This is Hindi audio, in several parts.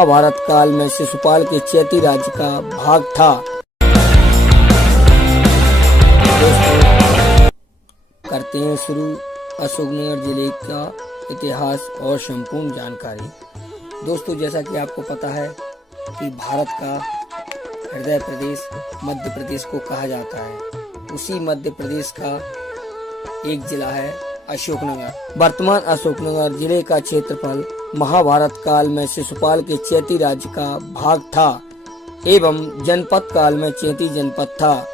महाभारत काल में शिशुपाल के चैती राज्य का भाग था। करते हैं शुरू अशोकनगर जिले का इतिहास और संपूर्ण जानकारी। दोस्तों, जैसा कि आपको पता है कि भारत का हृदय प्रदेश मध्य प्रदेश को कहा जाता है, उसी मध्य प्रदेश का एक जिला है अशोकनगर। वर्तमान अशोकनगर जिले का क्षेत्रफल महाभारत काल में शिशुपाल के चैती राज्य का भाग था एवं जनपद काल में चैती जनपद था।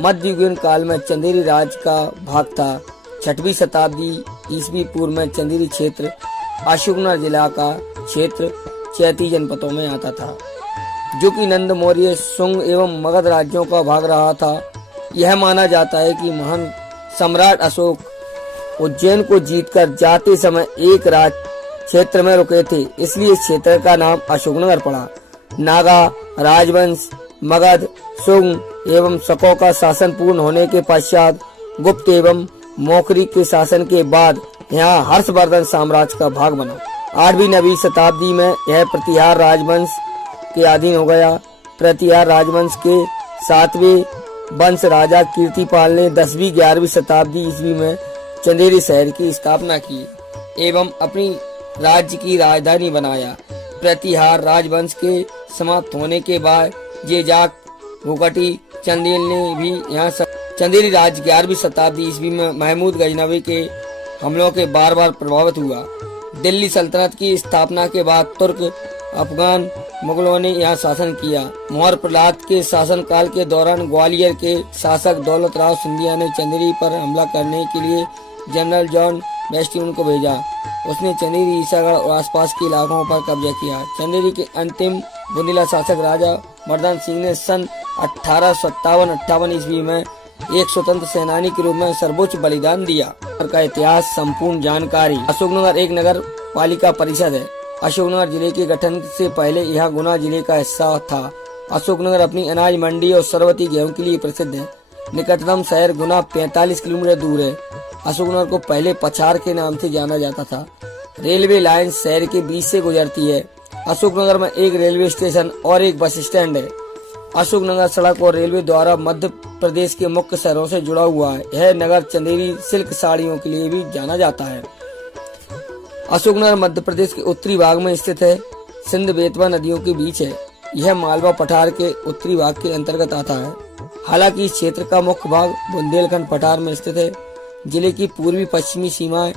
मध्ययुगीन काल में चंदेरी राज्य का भाग था। 6वीं शताब्दी ईस्वी पूर्व में चंदेरी क्षेत्र अशोकनगर जिला का क्षेत्र चैती जनपदों में आता था, जो कि नंद मौर्य शुंग एवं मगध राज्यों का भाग रहा था। यह माना जाता है कि महान सम्राट अशोक उज्जैन को जीतकर जाते समय एक राज क्षेत्र में रुके थे, इसलिए इस क्षेत्र का नाम अशोकनगर पड़ा। नागा राजवंश, मगध, शुंग एवं शकों का शासन पूर्ण होने के पश्चात गुप्त एवं मौखरी के शासन के बाद यहाँ हर्षवर्धन साम्राज्य का भाग बना। 8वीं-9वीं शताब्दी में यह प्रतिहार राजवंश के अधीन हो गया। प्रतिहार राजवंश के 7वें वंश राजा कीर्तिपाल ने 10वीं-11वीं शताब्दी ईस्वी में चंदेरी शहर की स्थापना की एवं अपनी राज्य की राजधानी बनाया। प्रतिहार राजवंश के समाप्त होने के बाद जेजाक भुकटी चंदेल ने भी यहाँ चंदेरी राज्य 11वीं शताब्दी ईस्वी में महमूद गजनवी के हमलों के बार बार प्रभावित हुआ। दिल्ली सल्तनत की स्थापना के बाद तुर्क, अफगान, मुगलों ने यहाँ शासन किया। मौर्य प्रहलाद के शासनकाल के दौरान ग्वालियर के शासक दौलत राव सिंधिया ने चंदेरी पर हमला करने के लिए जनरल जॉन बेस्टियन को भेजा। उसने चंदेरी, ईसागढ़ और आसपास के इलाकों पर कब्जा किया। चंदेरी के अंतिम बुंदेला शासक राजा मर्दान सिंह ने सन 1857-58 ईस्वी में एक स्वतंत्र सेनानी के रूप में सर्वोच्च बलिदान दिया। का इतिहास संपूर्ण जानकारी। अशोकनगर एक नगर पालिका परिषद है। अशोकनगर जिले के गठन से पहले यह गुना जिले का हिस्सा था। अशोकनगर अपनी अनाज मंडी और सरबती गेहूं के लिए प्रसिद्ध है। निकटतम शहर गुना 45 किलोमीटर दूर है। अशोकनगर को पहले पछार के नाम से जाना जाता था। रेलवे लाइन शहर के बीच से गुजरती है। अशोकनगर में एक रेलवे स्टेशन और एक बस स्टैंड है। अशोकनगर सड़क और रेलवे द्वारा मध्य प्रदेश के मुख्य शहरों से जुड़ा हुआ है। यह नगर चंदेरी सिल्क साड़ियों के लिए भी जाना जाता है। अशोकनगर मध्य प्रदेश के उत्तरी भाग में स्थित है। सिंध बेतवा नदियों के बीच है। यह मालवा पठार के उत्तरी भाग के अंतर्गत आता है। हालांकि इस क्षेत्र का मुख्य भाग बुंदेलखंड पठार में स्थित है। जिले की पूर्वी पश्चिमी सीमाएं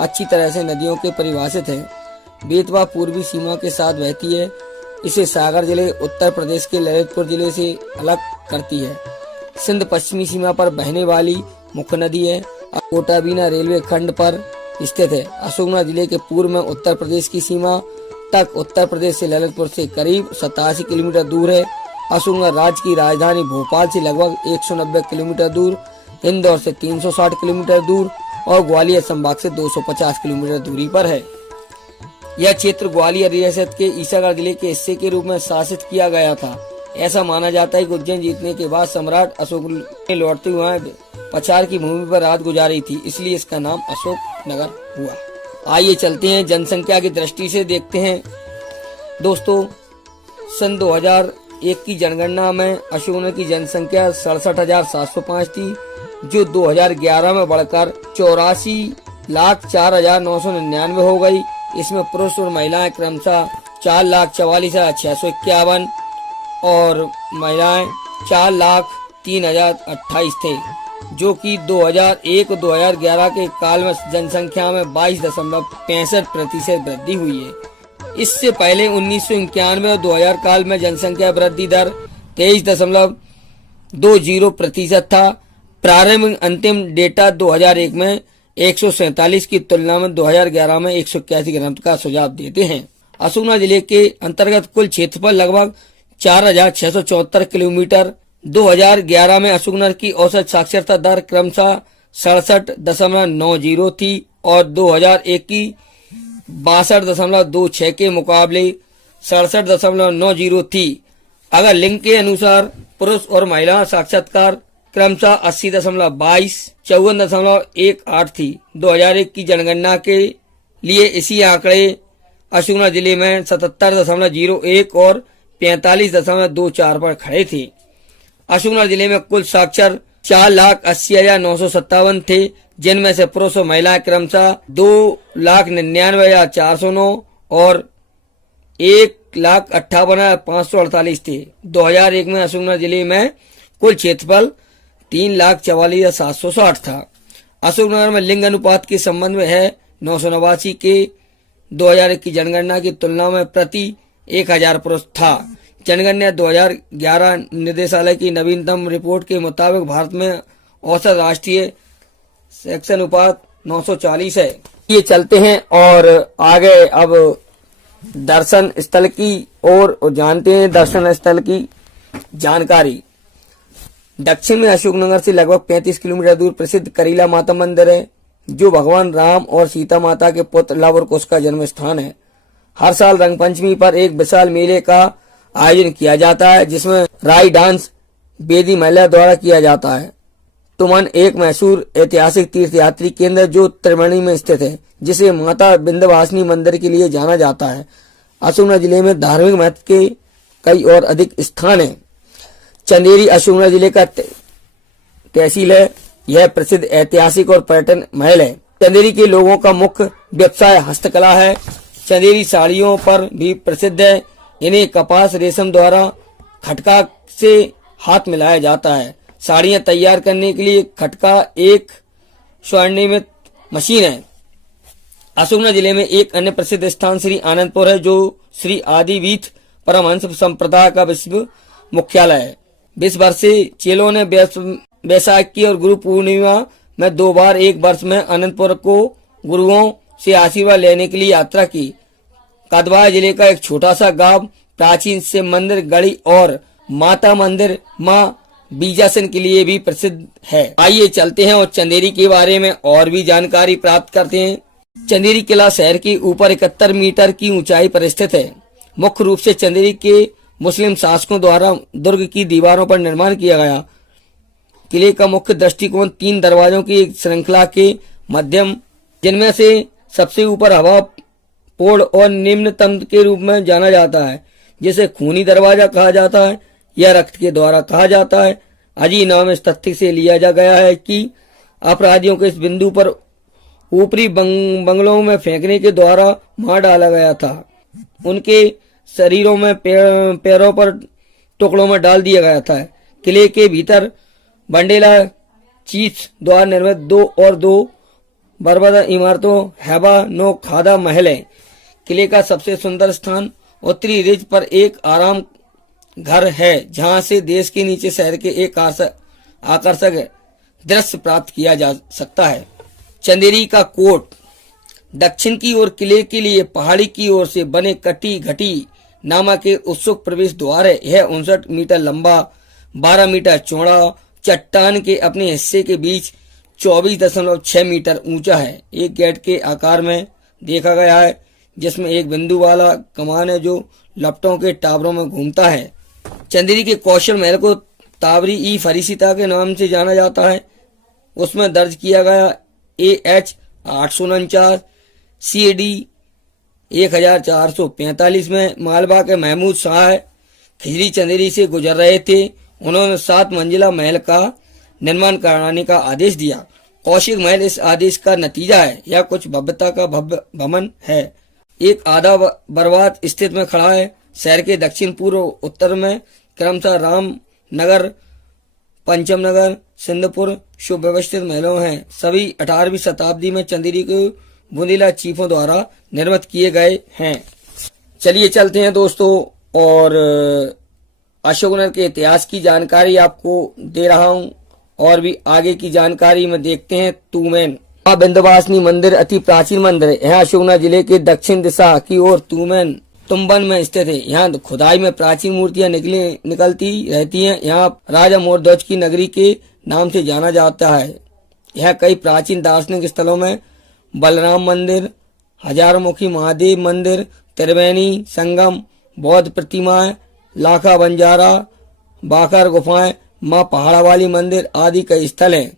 अच्छी तरह से नदियों के परिभाषित है। बेतवा पूर्वी सीमा के साथ बहती है। इसे सागर जिले उत्तर प्रदेश के ललितपुर जिले से अलग करती है। सिंध पश्चिमी सीमा पर बहने वाली मुख्य नदी है। कोटाबीना रेलवे खंड पर स्थित है। अशोकनगर जिले के पूर्व में उत्तर प्रदेश की सीमा तक उत्तर प्रदेश से ललितपुर से करीब 87 किलोमीटर दूर है। अशोकनगर राज्य की राजधानी भोपाल से लगभग 190 किलोमीटर दूर, इंदौर से 360 किलोमीटर दूर और ग्वालियर संभाग से 250 किलोमीटर दूरी पर है। यह क्षेत्र ग्वालियर रियासत के ईसागढ़ जिले के हिस्से के रूप में शासित किया गया था। ऐसा माना जाता है कि उज्जैन जीतने के बाद सम्राट अशोक ने लौटते हुए पछार की भूमि पर रात गुजारी थी, इसलिए इसका नाम अशोकनगर हुआ। आइए चलते हैं जनसंख्या की दृष्टि से देखते हैं। दोस्तों, सन 2001 की जनगणना में अशोकनगर की जनसंख्या 67,705 थी, जो 2011 में बढ़कर 84,04,999 हो गई। इसमें पुरुष और महिलाएं क्रमशः 4,44,651 और महिलाएं 4,03,028 थे, जो कि 2001 और 2011 के काल में जनसंख्या में 22.65% वृद्धि हुई है। इससे पहले 1991 और 2000 काल में जनसंख्या वृद्धि दर 23.20% था। प्रारंभिक अंतिम डेटा 2001 में 147 की तुलना में 2011 में 181 घनत्व का सुझाव देते हैं। अशोकनगर जिले के अंतर्गत कुल क्षेत्रफल लगभग 4,674 किलोमीटर। 2011 में अशोकनगर की औसत साक्षरता दर क्रमशः 67.90 थी और 2001 की 62.26 के मुकाबले 67.90 थी। अगर लिंग के अनुसार पुरुष और महिला साक्षात्कार क्रमशः 80.22, 54.18 थी। 2001 की जनगणना के लिए इसी आंकड़े अशोकनगर जिले में 77.01 और 45.24 पर खड़े थे। अशोकनगर जिले में कुल साक्षर 4,80,957 थे, जिनमें से पुरुष और महिलाएं क्रमशः 2,99,409 और 1,58,548 थे। 2001 में अशोकनगर जिले में कुल क्षेत्रफल 3,44,760 था। अशोकनगर में लिंग अनुपात के संबंध में है 989 के 2001 की जनगणना की तुलना में प्रति 1,000 पुरुष था। जनगणना 2011 निदेशालय की नवीनतम रिपोर्ट के मुताबिक भारत में औसत राष्ट्रीय सेक्स अनुपात 940 है। ये चलते हैं और आगे अब दर्शन स्थल की ओर जानते हैं दर्शन स्थल की जानकारी। दक्षिण में अशोकनगर से लगभग 35 किलोमीटर दूर प्रसिद्ध करीला माता मंदिर है, जो भगवान राम और सीता माता के पुत्र लव और कुश का जन्म स्थान है। हर साल रंगपंचमी पर एक विशाल मेले का आयोजन किया जाता है, जिसमें राई डांस बेदी महिला द्वारा किया जाता है। तुमन एक मशहूर ऐतिहासिक तीर्थयात्री केंद्र जो त्रिवेणी में स्थित है, जिसे माता विंध्यवासिनी मंदिर के लिए जाना जाता है। अशोकनगर जिले में धार्मिक महत्व के कई और अधिक स्थान हैं। चंदेरी अशोकनगर जिले का तहसील है। यह प्रसिद्ध ऐतिहासिक और पर्यटन महल है। चंदेरी के लोगों का मुख्य व्यवसाय हस्तकला है। चंदेरी साड़ियों पर भी प्रसिद्ध है। इन्हें कपास रेशम द्वारा खटका से हाथ मिलाया जाता है। साड़ियां तैयार करने के लिए खटका एक स्वर्णिम मशीन है। अशोकनगर जिले में एक अन्य प्रसिद्ध स्थान श्री आनंदपुर है, जो श्री आदिवीथ परमहंस संप्रदाय का विश्व मुख्यालय है। विश्व भर से चेलों ने बैसाखी और गुरु पूर्णिमा में 2 बार एक वर्ष में अनंतपुर को गुरुओं से आशीर्वाद लेने के लिए यात्रा की। कदवा जिले का एक छोटा सा गांव प्राचीन शिव मंदिर गढ़ी और माता मंदिर मां बीजासन के लिए भी प्रसिद्ध है। आइए चलते हैं और चंदेरी के बारे में और भी जानकारी प्राप्त करते हैं। चंदेरी किला शहर के ऊपर 71 मीटर की ऊंचाई पर स्थित है। मुख्य रूप से चंदेरी के मुस्लिम शासकों द्वारा दुर्ग की दीवारों पर निर्माण किया गया। किले का मुख्य दृष्टिकोण 3 दरवाजों की एक श्रृंखला के मध्यम, जिनमें से सबसे ऊपर हवा पोड़ और निम्न तंत्र के रूप में जाना जाता है, जिसे खूनी दरवाजा कहा जाता है या रक्त के द्वारा कहा जाता है। अजी नाम इस तथ्य से लिया जा गया है कि अपराधियों को इस बिंदु पर ऊपरी बंगलों में फेंकने के द्वारा मार डाला गया था। उनके शरीरों में पैरों पर टुकड़ों में डाल दिया गया था। किले के भीतर बंडेला चीज द्वारा निर्मित 2 बरबदा इमारतों हैबा नो खादा महल है। किले का सबसे सुंदर स्थान उत्तरी रिज पर एक आराम घर है, जहां से देश के नीचे शहर के एक आकर्षक दृश्य प्राप्त किया जा सकता है। चंदेरी का कोट दक्षिण की ओर किले के लिए पहाड़ी की ओर से बने कटी घटी नामक के उत्सुक प्रवेश द्वार है। यह 59 मीटर लंबा 12 मीटर चौड़ा चट्टान के अपने हिस्से के बीच 24.6 मीटर ऊंचा है। एक गेट के आकार में देखा गया है, जिसमें एक बिंदु वाला कमान है जो लपटों के टावरों में घूमता है। चंदेरी के कौशल महल को तावरी ई फरीसिता के नाम से जाना जाता है। उसमें दर्ज किया गया AH 849 CAD 1445 में मालवा के महमूद शाह खिजरी चंदेरी से गुजर रहे थे। उन्होंने 7 मंजिला महल का निर्माण कराने का आदेश दिया। कौशिक महल इस आदेश का नतीजा है। यह कुछ भव्यता का भव्य भवन है। एक आधा बर्बाद स्थिति में खड़ा है। शहर के दक्षिण पूर्व उत्तर में क्रमशः राम नगर, पंचम नगर, सिंधपुर सुव्यवस्थित महलों हैं। सभी 18वीं शताब्दी में चंदेरी के बुंदेला चीफों द्वारा निर्मित किए गए हैं। चलिए चलते हैं दोस्तों और अशोकनगर के इतिहास की जानकारी आपको दे रहा हूं और भी आगे की जानकारी में देखते हैं। तूमैन मां विंध्यवासिनी मंदिर अति प्राचीन मंदिर है। यह अशोकनगर जिले के दक्षिण दिशा की ओर तुम्बन में स्थित है। यहाँ खुदाई में प्राचीन मूर्तियां निकलती रहती हैं। यहाँ राजा मोरध्वज की नगरी के नाम से जाना जाता है। यह कई प्राचीन दार्शनिक स्थलों में बलराम मंदिर, हजारमुखी महादेव मंदिर, त्रिवेणी संगम, बौद्ध प्रतिमाएं, लाखा बंजारा, बाकर गुफाएं, मां पहाड़ा वाली मंदिर आदि कई स्थल हैं।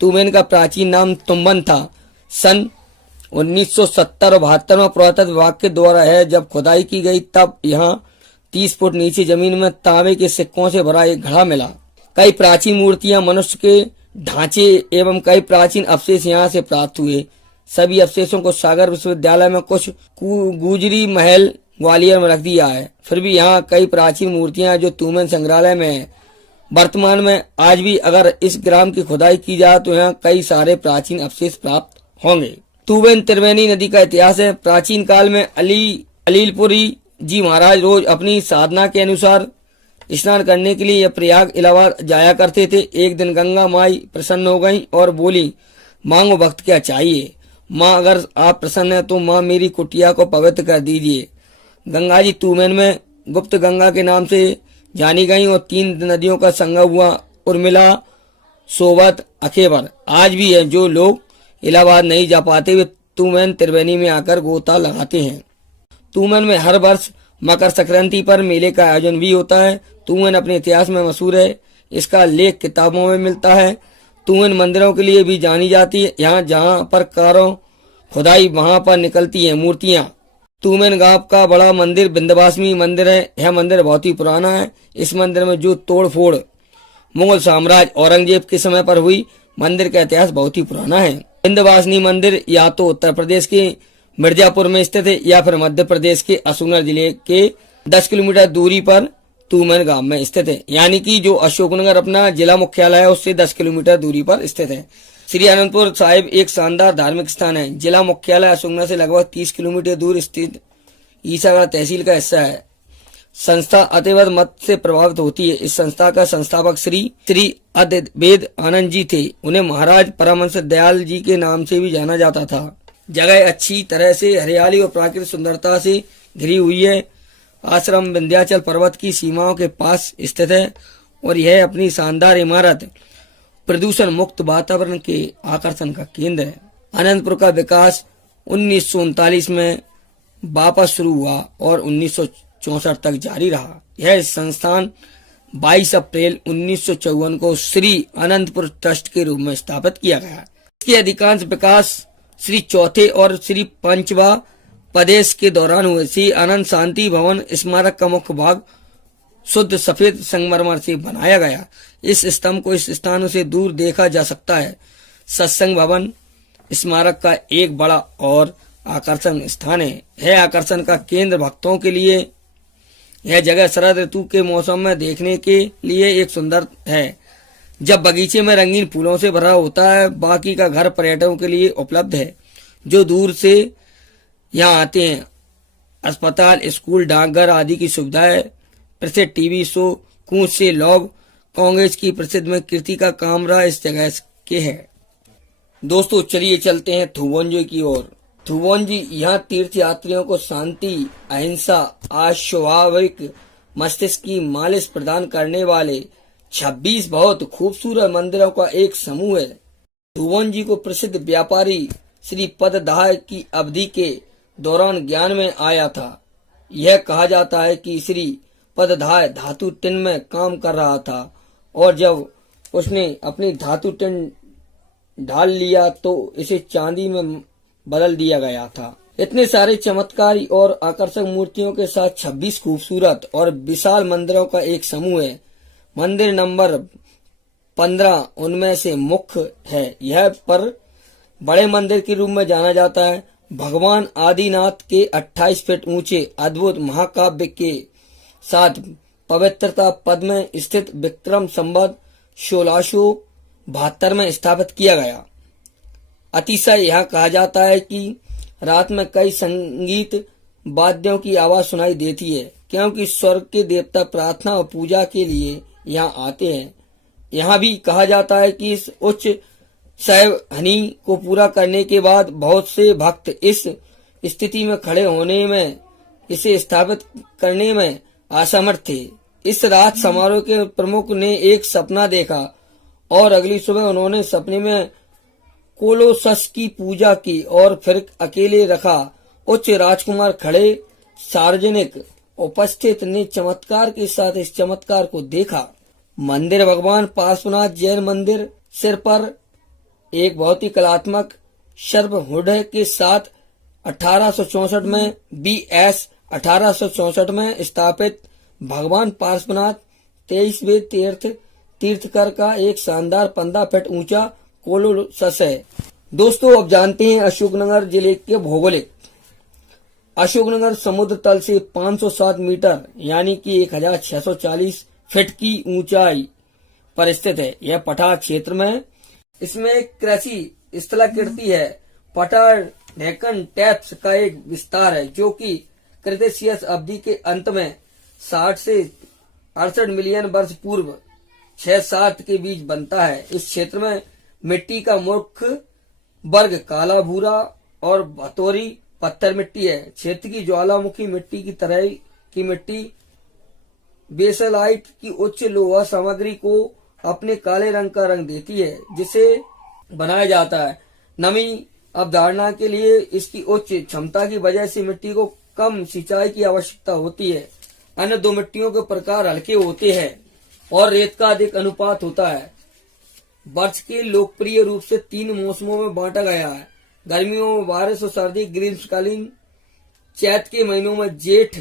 तुमैन का प्राचीन नाम तुम्बन था। सन 1970 और 72 में पुरातत्व विभाग के द्वारा है। जब खुदाई की गई तब यहाँ 30 फुट नीचे जमीन में तांबे के सिक्कों से भरा एक घड़ा मिला। कई प्राचीन मूर्तियां, मनुष्य के ढांचे एवं कई प्राचीन अवशेष यहाँ से प्राप्त हुए। सभी अवशेषों को सागर विश्वविद्यालय में, कुछ गुजरी महल ग्वालियर में रख दिया है। फिर भी यहाँ कई प्राचीन मूर्तियां जो तूमेन संग्रहालय में है। वर्तमान में आज भी अगर इस ग्राम की खुदाई की जाए तो यहाँ कई सारे प्राचीन अवशेष प्राप्त होंगे। तूमेन त्रिवेणी नदी का इतिहास है। प्राचीन काल में अलीलपुरी जी महाराज रोज अपनी साधना के अनुसार स्नान करने के लिए प्रयाग इलाहाबाद जाया करते थे। एक दिन गंगा माई प्रसन्न हो गई और बोली, मांगो भक्त क्या चाहिए। माँ, अगर आप प्रसन्न हैं तो माँ मेरी कुटिया को पवित्र कर दीजिए। गंगा जी तूमेन में गुप्त गंगा के नाम से जानी गई और 3 नदियों का संगम हुआ, उर्मिला, सोबत, अखेबर। आज भी है जो लोग इलाहाबाद नहीं जा पाते वे तूमेन त्रिवेणी में आकर गोता लगाते हैं। तूमेन में हर वर्ष मकर संक्रांति पर मेले का आयोजन भी होता है। तूमेन अपने इतिहास में मशहूर है। इसका लेख किताबों में मिलता है। तूमेन मंदिरों के लिए भी जानी जाती है। यहाँ जहाँ पर कारों खुदाई वहाँ पर निकलती है मूर्तियाँ। तूमेन गांव का बड़ा मंदिर विंध्यवासिनी मंदिर है। यह मंदिर बहुत ही पुराना है। इस मंदिर में जो तोड़ फोड़ मुगल साम्राज्य औरंगजेब के समय पर हुई, मंदिर का इतिहास बहुत ही पुराना है। विंध्यवासिनी मंदिर या तो उत्तर प्रदेश के मिर्जापुर में स्थित है या फिर मध्य प्रदेश के अशोकनगर जिले के 10 किलोमीटर दूरी पर तूमेन गांव में स्थित है। यानी कि जो अशोकनगर अपना जिला मुख्यालय है उससे 10 किलोमीटर दूरी पर स्थित है। श्री आनंदपुर साहिब एक शानदार धार्मिक स्थान है। जिला मुख्यालय अशोकनगर से लगभग 30 किलोमीटर दूर स्थित ईसागढ़ तहसील का हिस्सा है। संस्था अतिवद मत से प्रभावित होती है। इस संस्था का संस्थापक श्री अद्वैत आनंद जी थे। उन्हें महाराज परमहंस दयाल जी के नाम से भी जाना जाता था। जगह अच्छी तरह से हरियाली और प्राकृतिक सुंदरता से घिरी हुई है। आश्रम विंध्याचल पर्वत की सीमाओं के पास स्थित है और यह अपनी शानदार इमारत प्रदूषण मुक्त वातावरण के आकर्षण का केंद्र है। आनंदपुर का विकास 1939 में वापस शुरू हुआ और 1964 तक जारी रहा। यह संस्थान 22 अप्रैल 1954 को श्री आनंदपुर ट्रस्ट के रूप में स्थापित किया गया। इसके अधिकांश विकास श्री चौथे और श्री 5वां प्रदेश के दौरान हुए। श्री आनंद शांति भवन स्मारक का मुख्य भाग शुद्ध सफेद संगमरमर से बनाया गया। इस स्तंभ को इस स्थानों से दूर देखा जा सकता है। सत्संग भवन स्मारक का एक बड़ा और आकर्षण स्थान है। यह आकर्षण का केंद्र भक्तों के लिए यह जगह शरद ऋतु के मौसम में देखने के लिए एक सुंदर है, जब बगीचे में रंगीन फूलों से भरा होता है। बाकी का घर पर्यटकों के लिए उपलब्ध है जो दूर से यहाँ आते हैं। अस्पताल, स्कूल, डाकघर आदि की सुविधाएं। प्रसिद्ध टीवी शो कूच से लौग कांग्रेस की प्रसिद्ध में कीर्ति का कामरा इस जगह के है। दोस्तों चलिए चलते हैं थुबोंजी की ओर। थुबोंजी यहाँ तीर्थ यात्रियों को शांति, अहिंसा, अस्वाभाविक मस्तिष्क की मालिश प्रदान करने वाले 26 बहुत खूबसूरत मंदिरों का एक समूह है। थुबोंजी को प्रसिद्ध व्यापारी श्री पददाह की अवधि के दौरान ज्ञान में आया था। यह कहा जाता है कि श्री पददाह धातु टिन में काम कर रहा था और जब उसने अपनी धातु टिन ढाल लिया तो इसे चांदी में बदल दिया गया था। इतने सारे चमत्कारी और आकर्षक मूर्तियों के साथ 26 खूबसूरत और विशाल मंदिरों का एक समूह है। मंदिर नंबर 15 उनमें से मुख्य है। यह पर बड़े मंदिर के रूप में जाना जाता है। भगवान आदिनाथ के 28 फीट ऊंचे अद्भुत महाकाव्य के साथ पवित्रता पद में स्थित विक्रम संवत 1672 में स्थापित किया गया। अतिशय यहाँ कहा जाता है कि रात में कई संगीत वाद्यों की आवाज सुनाई देती है, क्योंकि स्वर्ग के देवता प्रार्थना और पूजा के लिए यहाँ आते हैं। यहाँ भी कहा जाता है कि इस उच्च शैव हनि को पूरा करने के बाद बहुत से भक्त इस स्थिति में खड़े होने में, इसे स्थापित करने में असमर्थ थे। इस रात समारोह के प्रमुख ने एक सपना देखा और अगली सुबह उन्होंने सपने में कोलोसस की पूजा की और फिर अकेले रखा। उच्च राजकुमार खड़े सार्वजनिक उपस्थित ने चमत्कार के साथ इस चमत्कार को देखा। मंदिर भगवान पार्श्वनाथ जैन मंदिर सिर पर एक बहुत ही कलात्मक सर्वहुड के साथ 1864 में BS 1864 में स्थापित भगवान पार्श्वनाथ 23वें तीर्थकर का एक शानदार 15 फीट ऊंचा कोलोसस है। दोस्तों अब जानते हैं अशोकनगर जिले के भौगोलिक। अशोकनगर समुद्र तल से 507 मीटर यानी कि 1640 फीट की ऊंचाई पर स्थित है। यह पठार क्षेत्र में इसमें कृषि स्थलाकृति है। पठार डेक्कन टैप्स का एक विस्तार है जो कि क्रेटेशियस अवधि के अंत में 60 से 68 मिलियन वर्ष पूर्व 6-7 के बीच बनता है। इस क्षेत्र में मिट्टी का मुख्य वर्ग काला भूरा और भतोरी पत्थर मिट्टी है। क्षेत्र की ज्वालामुखी मिट्टी की तरह की मिट्टी बेसलाइट की उच्च लोहा सामग्री को अपने काले रंग का रंग देती है जिसे बनाया जाता है। नमी अवधारणा के लिए इसकी उच्च क्षमता की वजह से मिट्टी को कम सिंचाई की आवश्यकता होती है। अन्य दो मिट्टियों के प्रकार हल्के होते हैं और रेत का अधिक अनुपात होता है। वर्ष के लोकप्रिय रूप से 3 मौसमों में बांटा गया है। गर्मियों में बारिश और सर्दी, ग्रीष्मकालीन चैत के महीनों में जेठ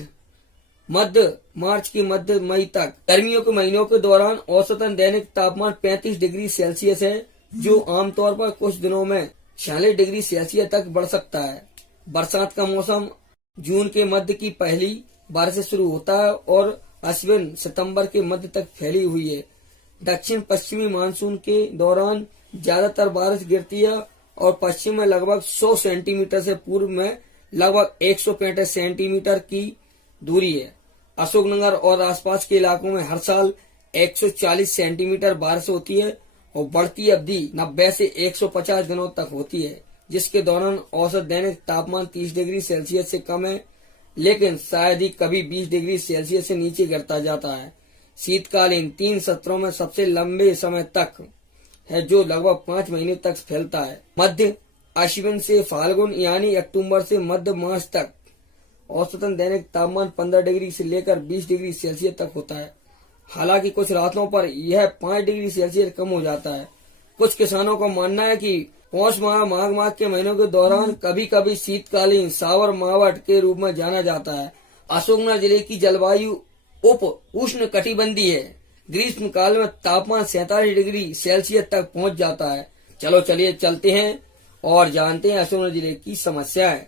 मध्य मार्च के मध्य मई तक। गर्मियों के महीनों के दौरान औसतन दैनिक तापमान 35 डिग्री सेल्सियस है जो आमतौर पर कुछ दिनों में 46 डिग्री सेल्सियस तक बढ़ सकता है। बरसात का मौसम जून के मध्य की पहली बारिश से शुरू होता है और अश्विन सितंबर के मध्य तक फैली हुई है। दक्षिण पश्चिमी मानसून के दौरान ज्यादातर बारिश गिरती है और पश्चिम में लगभग 100 सेंटीमीटर से पूर्व में लगभग 165 सेंटीमीटर की दूरी है। अशोकनगर और आसपास के इलाकों में हर साल 140 सेंटीमीटर बारिश होती है और बढ़ती अवधि 90 से 150 दिनों तक होती है, जिसके दौरान औसत दैनिक तापमान 30 डिग्री सेल्सियस से कम है, लेकिन शायद ही कभी 20 डिग्री सेल्सियस से नीचे गिरता जाता है। शीतकालीन 3 सत्रों में सबसे लंबे समय तक है जो लगभग 5 महीने तक फैलता है। मध्य अश्विन से फाल्गुन यानी अक्टूबर से मध्य मार्च तक औसतन दैनिक तापमान 15 डिग्री से लेकर 20 डिग्री सेल्सियस तक होता है। हालांकि कुछ रातों पर यह 5 डिग्री सेल्सियस कम हो जाता है। कुछ किसानों का मानना है कि पौष माह माघ माह के महीनों के दौरान कभी कभी शीतकालीन सावर मावट के रूप में जाना जाता है। अशोकनगर जिले की जलवायु उप उष्ण कटिबंधीय है। ग्रीष्म काल में तापमान 47 डिग्री सेल्सियस तक पहुंच जाता है। चलो चलिए चलते हैं और जानते हैं अशोकनगर जिले की समस्याएं।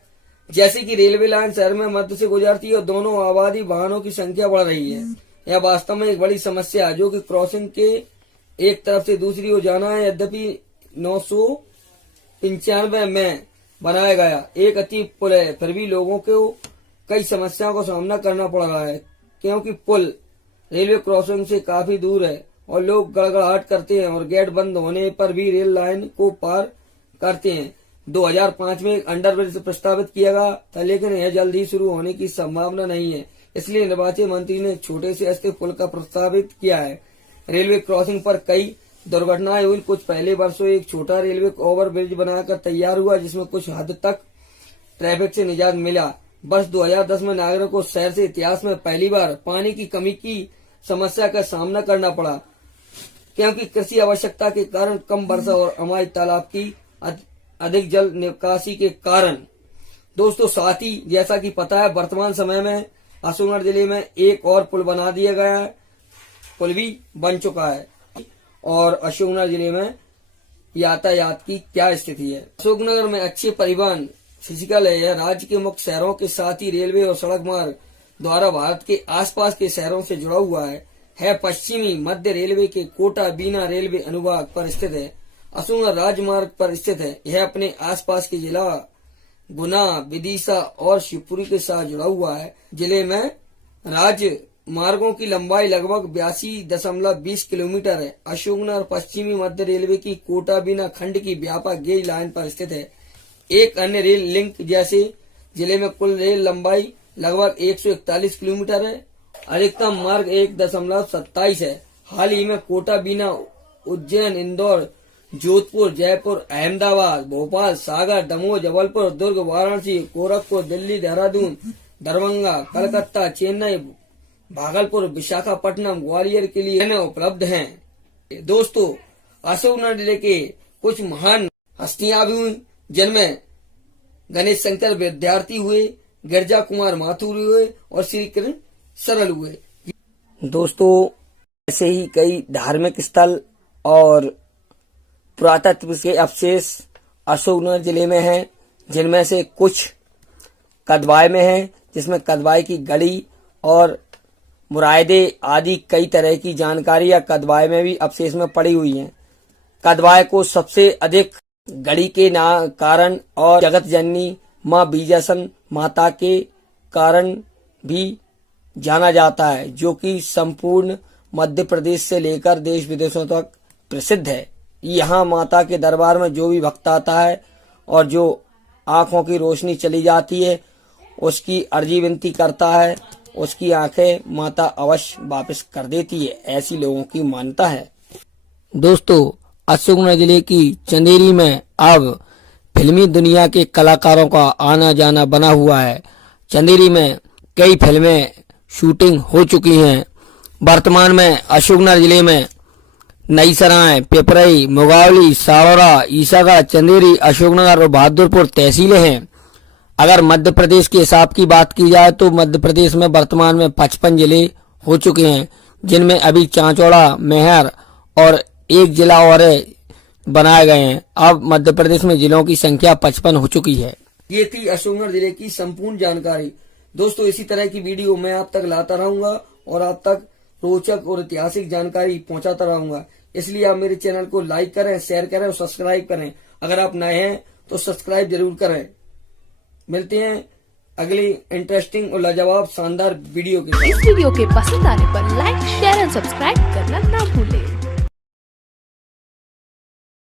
जैसे कि रेलवे लाइन शहर में मध्य से गुजरती है और दोनों आबादी वाहनों की संख्या बढ़ रही है। यह वास्तव में एक बड़ी समस्या है जो कि क्रॉसिंग के एक तरफ से दूसरी ओर जाना है। यद्यपि 995 में बनाया गया एक अति पुल है, फिर भी लोगों को कई समस्याओं का सामना करना पड़ रहा है क्योंकि पुल रेलवे क्रॉसिंग से काफी दूर है और लोग गड़गड़ाहट करते हैं और गेट बंद होने पर भी रेल लाइन को पार करते हैं। 2005 में एक अंडरब्रिज प्रस्तावित किया गया था, लेकिन यह जल्द ही शुरू होने की संभावना नहीं है। इसलिए निर्वाचित मंत्री ने छोटे से अस्थिर पुल का प्रस्तावित किया है। रेलवे क्रॉसिंग पर कई दुर्घटनाएं हुई। कुछ पहले वर्षों एक छोटा रेलवे ओवर ब्रिज बनाकर तैयार हुआ जिसमें कुछ हद तक ट्रैफिक से निजात मिला। वर्ष 2010 में नागरिकों को शहर से इतिहास में पहली बार पानी की कमी की समस्या का सामना करना पड़ा क्योंकि कृषि आवश्यकता के कारण कम वर्षा और अमाई तालाब की अधिक जल निकासी के कारण। दोस्तों साथ ही जैसा कि पता है वर्तमान समय में अशोकनगर जिले में एक और पुल बना दिया गया है। पुल भी बन चुका है। और अशोकनगर जिले में यातायात की क्या स्थिति है? अशोकनगर में अच्छे परिवहन फिजिकल है। यह राज्य के मुख्य शहरों के साथ ही रेलवे और सड़क मार्ग द्वारा भारत के आसपास के शहरों से जुड़ा हुआ है। पश्चिमी मध्य रेलवे के कोटा बीना रेलवे अनुभाग पर स्थित है। अशोकनगर राजमार्ग पर स्थित है। यह अपने आसपास के जिला गुना, विदिशा और शिवपुरी के साथ जुड़ा हुआ है। जिले में राज्य मार्गों की लंबाई लगभग 82.20 किलोमीटर है। अशोकनगर पश्चिमी मध्य रेलवे की कोटा बीना खंड की व्यापक गेज लाइन पर स्थित है। एक अन्य रेल लिंक जैसे जिले में कुल रेल लंबाई लगभग 141 किलोमीटर है। अधिकतम मार्ग 1.27 है। हाल ही में कोटा बीना उज्जैन, इंदौर, जोधपुर, जयपुर, अहमदाबाद, भोपाल, सागर, दमोह, जबलपुर, दुर्ग, वाराणसी, गोरखपुर, दिल्ली, देहरादून, दरभंगा, कलकत्ता, चेन्नई, भागलपुर, विशाखापट्टनम, ग्वालियर के लिए उपलब्ध हैं। दोस्तों अशोकनगर जिले के कुछ महान हस्तियां भी हुई जिनमें गणेश शंकर विद्यार्थी हुए, गिरजा कुमार माथुर हुए और श्री कृष्ण सरल हुए। दोस्तों, ऐसे ही कई धार्मिक स्थल और पुरातत्व के अवशेष अशोकनगर जिले में हैं, जिनमें से कुछ कदवाय में है, जिसमें कदवाय की गढ़ी और मुरायदे आदि कई तरह की जानकारियां कदवाय में भी अवशेष में पड़ी हुई हैं। कदवाय को सबसे अधिक गढ़ी के कारण और जगत जननी मां बीजासन माता के कारण भी जाना जाता है, जो कि संपूर्ण मध्य प्रदेश से लेकर देश विदेशों तक प्रसिद्ध है। यहाँ माता के दरबार में जो भी भक्त आता है और जो आंखों की रोशनी चली जाती है, उसकी अर्जी विनती करता है, उसकी आंखें माता अवश्य वापस कर देती है, ऐसी लोगों की मान्यता है। दोस्तों, अशोकनगर जिले की चंदेरी में अब फिल्मी दुनिया के कलाकारों का आना जाना बना हुआ है। चंदेरी में कई फिल्में शूटिंग हो चुकी हैं। वर्तमान में अशोकनगर जिले में नई सराय, पिपरई, मुगावली, सारोरा, ईसागढ़, चंदेरी, अशोकनगर और बहादुरपुर तहसीलें हैं। अगर मध्य प्रदेश के हिसाब की बात की जाए तो मध्य प्रदेश में वर्तमान में 55 जिले हो चुके हैं, जिनमें अभी चांचौड़ा, मैहर और एक जिला और बनाए गए हैं। अब मध्य प्रदेश में जिलों की संख्या 55 हो चुकी है। ये थी अशोकनगर जिले की संपूर्ण जानकारी। दोस्तों, इसी तरह की वीडियो मैं आप तक लाता रहूंगा और आप तक रोचक और ऐतिहासिक जानकारी पहुंचाता रहूंगा। इसलिए आप मेरे चैनल को लाइक करें, शेयर करें और सब्सक्राइब करें। अगर आप नए हैं तो सब्सक्राइब जरूर करें। मिलते हैं अगली इंटरेस्टिंग और लाजवाब शानदार वीडियो के साथ। इस वीडियो के पसंद आने पर लाइक, शेयर और सब्सक्राइब करना ना भूलें।